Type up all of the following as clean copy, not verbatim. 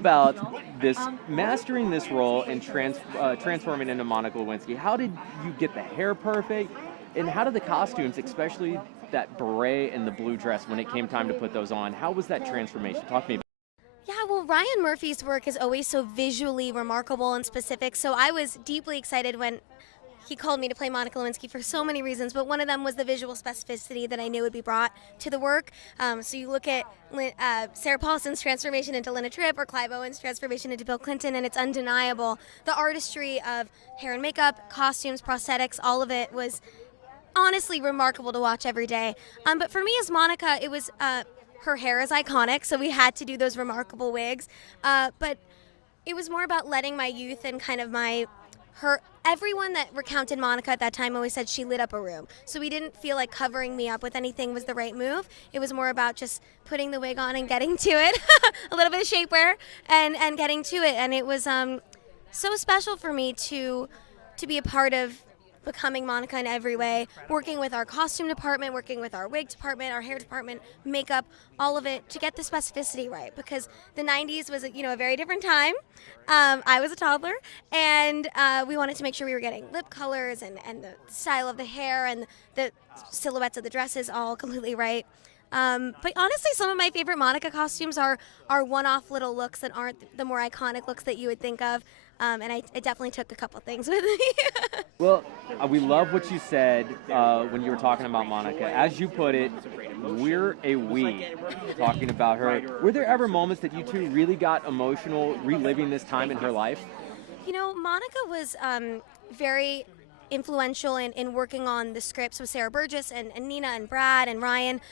about this, mastering this role and transforming into Monica Lewinsky. How did you get the hair perfect? And how did the costumes, especially that beret and the blue dress, when it came time to put those on, how was that transformation? Talk to me about it. Yeah, well, Ryan Murphy's work is always so visually remarkable and specific, so I was deeply excited when he called me to play Monica Lewinsky for so many reasons, but one of them was the visual specificity that I knew would be brought to the work. So you look at Sarah Paulson's transformation into Lena Tripp or Clive Owen's transformation into Bill Clinton, and it's undeniable. The artistry of hair and makeup, costumes, prosthetics, all of it was honestly remarkable to watch every day. But for me as Monica, it was her hair is iconic, so we had to do those remarkable wigs. But it was more about letting my youth and kind of everyone that recounted Monica at that time always said she lit up a room. So we didn't feel like covering me up with anything was the right move. It was more about just putting the wig on and getting to it, a little bit of shapewear, and getting to it. And it was so special for me to be a part of becoming Monica in every way, working with our costume department, working with our wig department, our hair department, makeup, all of it to get the specificity right, because the 90s was a very different time. I was a toddler, and we wanted to make sure we were getting lip colors and the style of the hair and the silhouettes of the dresses all completely right. But honestly, some of my favorite Monica costumes are one-off little looks that aren't the more iconic looks that you would think of. And I definitely took a couple things with me. Well, we love what you said when you were talking about Monica. As you put it, we're a we, talking about her. Were there ever moments that you two really got emotional reliving this time in her life? You know, Monica was very influential in working on the scripts with Sarah Burgess and Nina and Brad and Ryan.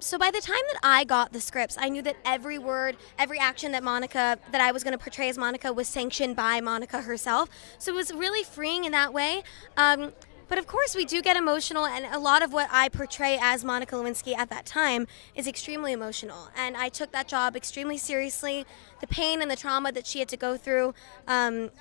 So by the time that I got the scripts, I knew that every word, every action that I was going to portray as Monica was sanctioned by Monica herself. So it was really freeing in that way. But of course, we do get emotional, and a lot of what I portray as Monica Lewinsky at that time is extremely emotional. And I took that job extremely seriously. The pain and the trauma that she had to go through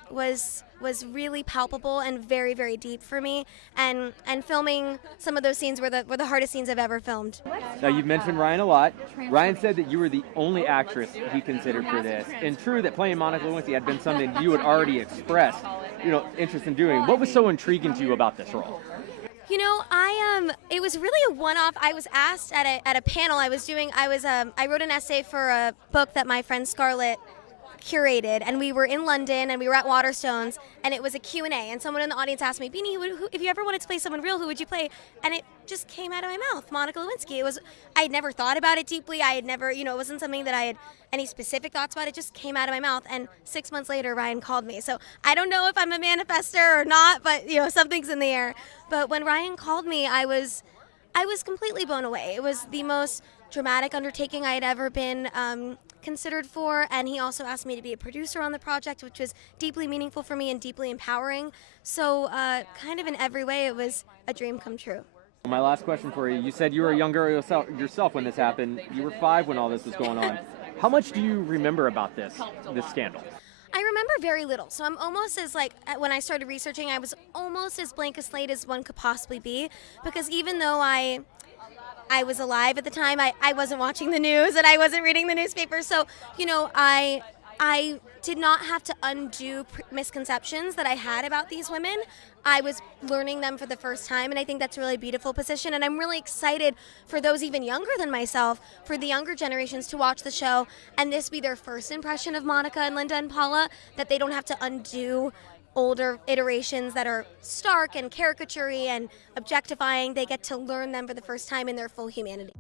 was really palpable and very, very deep for me. And filming some of those scenes were the hardest scenes I've ever filmed. Now, you've mentioned Ryan a lot. Ryan said that you were the only actress he considered for this. And true that playing Monica Lewinsky had been something you had already expressed, interest in doing. What was so intriguing to you about this role? You know, it was really a one-off. I was asked at a panel I wrote an essay for a book that my friend Scarlett curated, and we were in London and we were at Waterstones, and it was a Q&A, and someone in the audience asked me, Beanie, who, if you ever wanted to play someone real, who would you play? And it just came out of my mouth, Monica Lewinsky. I had never thought about it deeply. I had never, it wasn't something that I had any specific thoughts about. It just came out of my mouth, and 6 months later, Ryan called me. So I don't know if I'm a manifester or not, but something's in the air. But when Ryan called me, I was completely blown away. It was the most dramatic undertaking I had ever been considered for, and he also asked me to be a producer on the project, which was deeply meaningful for me and deeply empowering. So kind of in every way, it was a dream come true. My last question for you. You said you were a young girl yourself when this happened. You were 5 when all this was going on. How much do you remember about this scandal? I remember very little, so I'm almost as when I started researching, I was almost as blank a slate as one could possibly be, because even though I was alive at the time, I wasn't watching the news and I wasn't reading the newspaper, so I did not have to undo misconceptions that I had about these women. I was learning them for the first time, and I think that's a really beautiful position, and I'm really excited for those even younger than myself, for the younger generations to watch the show and this be their first impression of Monica and Linda and Paula, that they don't have to undo older iterations that are stark and caricature-y and objectifying. They get to learn them for the first time in their full humanity.